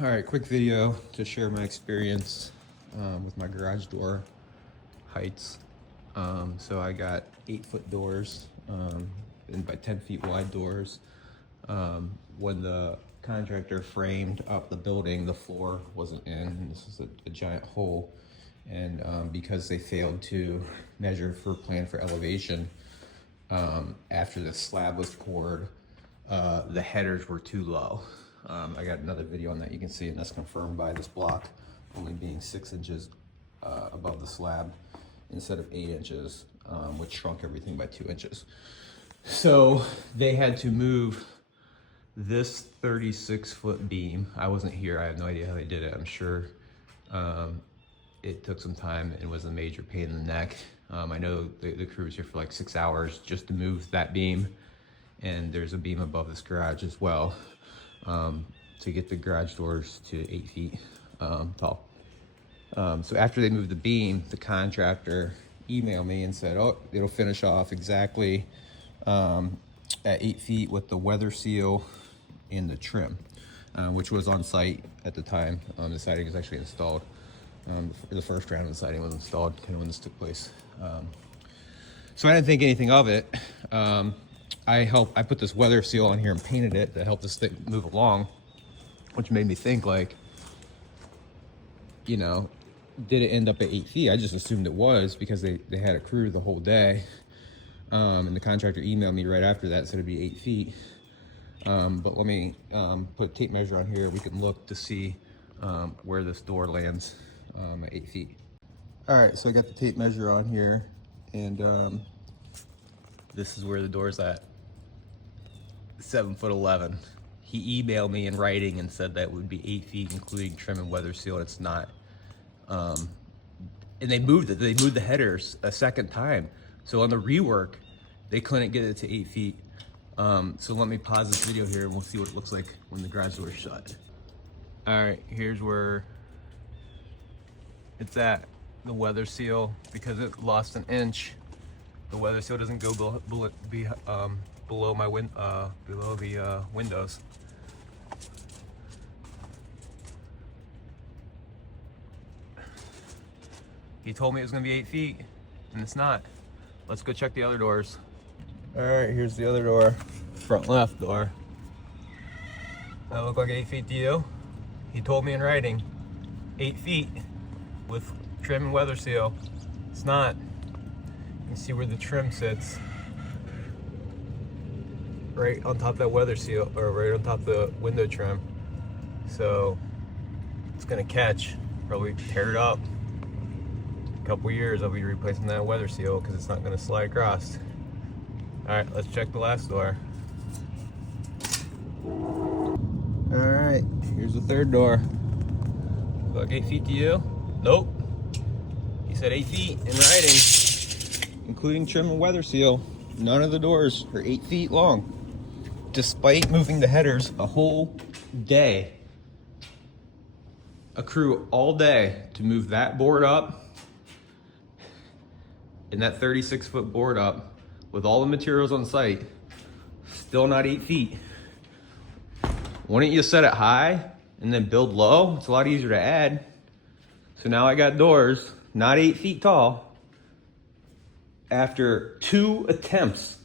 All right, quick video to share my experience with my garage door heights. So I got 8-foot doors and by 10 feet wide doors. When the contractor framed up the building, the floor wasn't in. This is a giant hole. And because they failed to measure for plan for elevation, after the slab was poured, the headers were too low. I got another video on that you can see, and that's confirmed by this block only being 6 inches above the slab instead of 8 inches, which shrunk everything by 2 inches. So they had to move this 36-foot beam. I wasn't here. I have no idea how they did it. I'm sure it took some time and was a major pain in the neck. I know the crew was here for like 6 hours just to move that beam. And there's a beam above this garage as well to get the garage doors to 8 feet tall. So after they moved the beam, the contractor emailed me and said, oh, it'll finish off exactly at 8 feet with the weather seal and the trim, which was on site at the time. The siding was actually installed. The first round of the siding was installed kind of when this took place. So I didn't think anything of it. I put this weather seal on here and painted it to help this thing move along, which made me think like, you know, did it end up at 8 feet? I just assumed it was because they had a crew the whole day. And the contractor emailed me right after that and said it'd be 8 feet. But let me put a tape measure on here. We can look to see where this door lands at 8 feet. All right, so I got the tape measure on here, and this is where the door's at. 7'11". He emailed me in writing and said that would be 8 feet, including trim and weather seal, and it's not. And they moved it. They moved the headers a second time. So on the rework, they couldn't get it to 8 feet. So let me pause this video here and we'll see what it looks like when the garage door is shut. All right, here's where it's at. The weather seal, because it lost an inch, the weather seal doesn't go below my below the windows. He told me it was gonna be 8 feet, and it's not. Let's go check the other doors. All right, here's the other door, front left door. That look like 8 feet to you? He told me in writing, 8 feet with trim and weather seal. It's not. You can see where the trim sits. Right on top of that weather seal, or right on top of the window trim. So it's gonna catch, probably tear it up. A couple years I'll be replacing that weather seal because it's not gonna slide across. All right, let's check the last door. All right, here's the third door. Look, 8 feet to you? Nope. He said 8 feet in writing, including trim and weather seal. None of the doors are 8 feet long, despite moving the headers a whole day. A crew all day to move that board up and that 36-foot board up with all the materials on site, still not 8 feet. Why don't you set it high and then build low? It's a lot easier to add. So now I got doors, not 8 feet tall, after 2 attempts.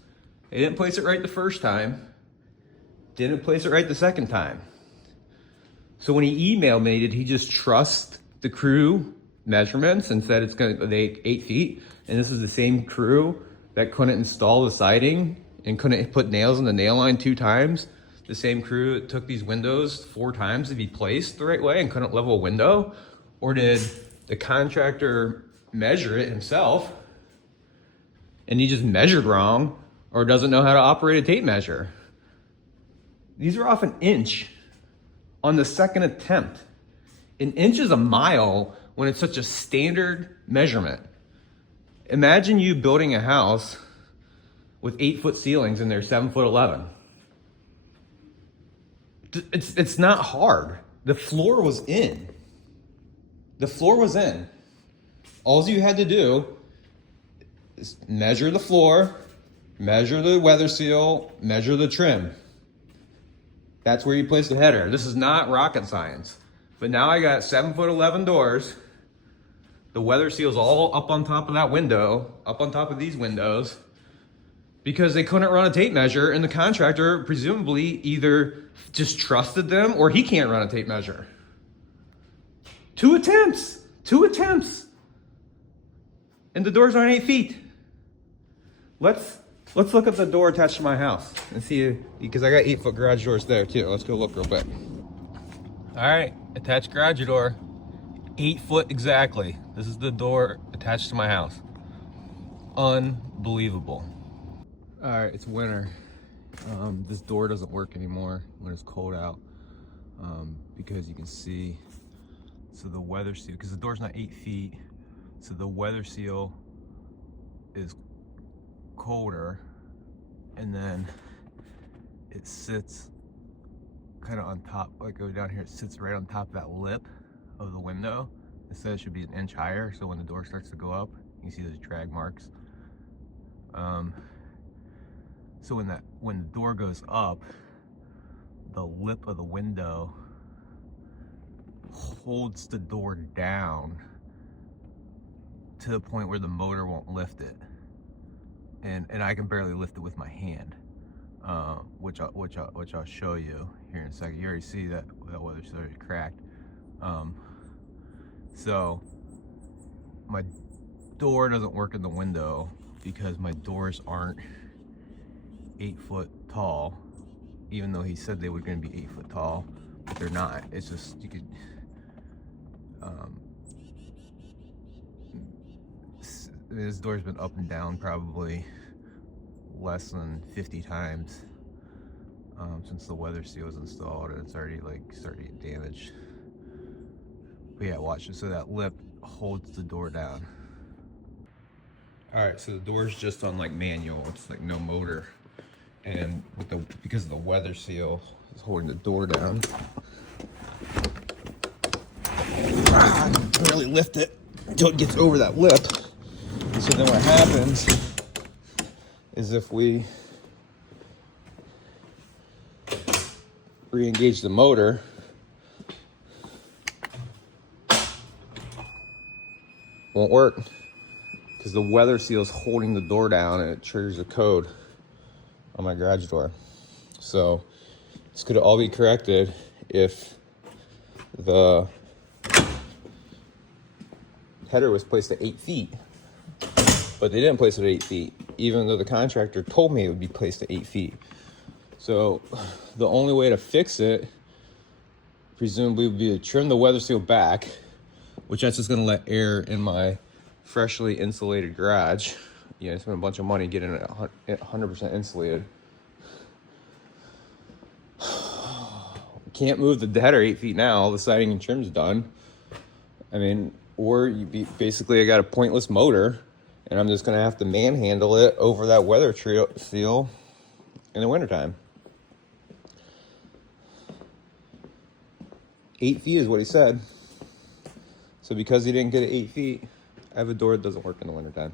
They didn't place it right the first time, didn't place it right the second time. So when he emailed me, did he just trust the crew measurements and said it's gonna be 8 feet? And this is the same crew that couldn't install the siding and couldn't put nails in the nail line 2 times. The same crew that took these windows 4 times to be placed the right way and couldn't level a window? Or did the contractor measure it himself and he just measured wrong, or doesn't know how to operate a tape measure? These are off an inch on the second attempt. An inch is a mile when it's such a standard measurement. Imagine you building a house with 8-foot ceilings and they're 7'11". It's not hard. The floor was in. The floor was in. All you had to do is measure the floor, measure the weather seal, measure the trim. That's where you place the header. This is not rocket science. But now I got 7'11" doors. The weather seal's all up on top of that window, up on top of these windows, because they couldn't run a tape measure, and the contractor presumably either just trusted them or he can't run a tape measure. Two attempts. And the doors aren't 8 feet. Let's look at the door attached to my house and see, because I got 8-foot garage doors there too. Let's go look real quick. All right, attached garage door, 8 foot exactly. This is the door attached to my house. Unbelievable. All right, it's winter. This door doesn't work anymore when it's cold out, because you can see, so the weather seal, because the door's not 8 feet, so the weather seal is colder, and then it sits kind of on top, like go down here, it sits right on top of that lip of the window. Instead it should be an inch higher, so when the door starts to go up, you can see those drag marks. So when the door goes up, the lip of the window holds the door down to the point where the motor won't lift it, and I can barely lift it with my hand, which I'll show you here in a second. You already see that weather seal already cracked. So my door doesn't work in the window because my doors aren't 8 foot tall, even though he said they were going to be 8 foot tall, but they're not. It's just, you could, this door's been up and down probably less than 50 times since the weather seal was installed, and it's already starting to get damaged. But yeah, watch it. So that lip holds the door down. All right, so the door's just on manual. It's no motor, and because of the weather seal is holding the door down, I can barely lift it until it gets over that lip. So then what happens is if we re-engage the motor, won't work because the weather seal is holding the door down, and it triggers a code on my garage door. So this could all be corrected if the header was placed at 8 feet, but they didn't place it at 8 feet, even though the contractor told me it would be placed at 8 feet. So the only way to fix it presumably would be to trim the weather seal back, which that's just gonna let air in my freshly insulated garage. Yeah, I spent a bunch of money getting it 100% insulated. Can't move the header 8 feet now. All the siding and trim's done. I mean, or basically I got a pointless motor, and I'm just gonna have to manhandle it over that weather seal in the wintertime. 8 feet is what he said. So because he didn't get it 8 feet, I have a door that doesn't work in the wintertime.